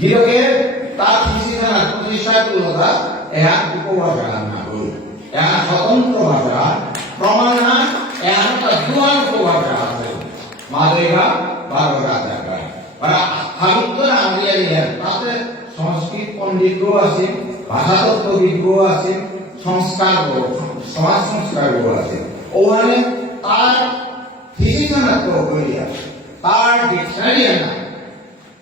ගිලගේ තා এহা ප්‍රතිශාය තුලදා එයා උපවදානකෝ එයා ස්වતંત્ર වදා ප්‍රමාණ එයාට දුවන් උපවදානකෝ මාදේවා බාරවදානකයි বড় হারুত্তর আঙ্গিয়ারিয়ার তাতে সংস্কৃত পণ্ডিতও আছে ভাষাতত্ত্ববিদও আছে সংস্কার সমাজ সংস্কারও আছে। ওখানে তার ফিজিক্যাল তার ডিকশনারি না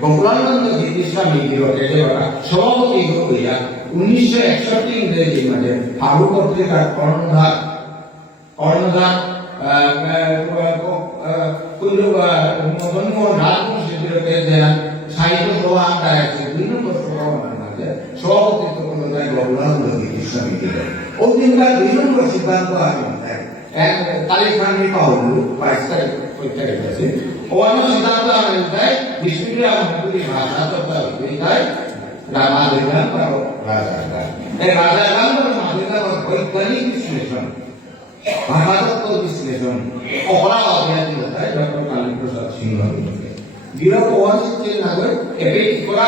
গোকুলানন্দ গীতিস্বামী দিবসে দেওয়া সভাপতি হইয়া উনিশশো একষট্টি ইংরেজি মাঝে হাবু পত্রিকার কর্ণধার কর্ণধার সাহিত্য সভা আকার আছে, বিভিন্ন সভার মাঝে সভাপতিত্ব করলেন গোকুলানন্দ সিদ্ধান্ত আছে কালীখানি পাউলু বাইশ তারিখ। ওই তারিখ আছে অন্য সিদ্ধান্ত আমি দেয় বিষ্ণুকে আমাদের ভাষা তথা দেয় রামাদেগান বা রাজাগান এই রাজাগান বা রামাদেগান বৈজ্ঞানিক বিশ্লেষণ। ভাষাতত্ত্ব বিশ্লেষণ। অপরা অধ্যায় দেয় ডক্টর কালীপ্রসাদ সিংহ বিরত ওয়ান নাগরিক এবে করা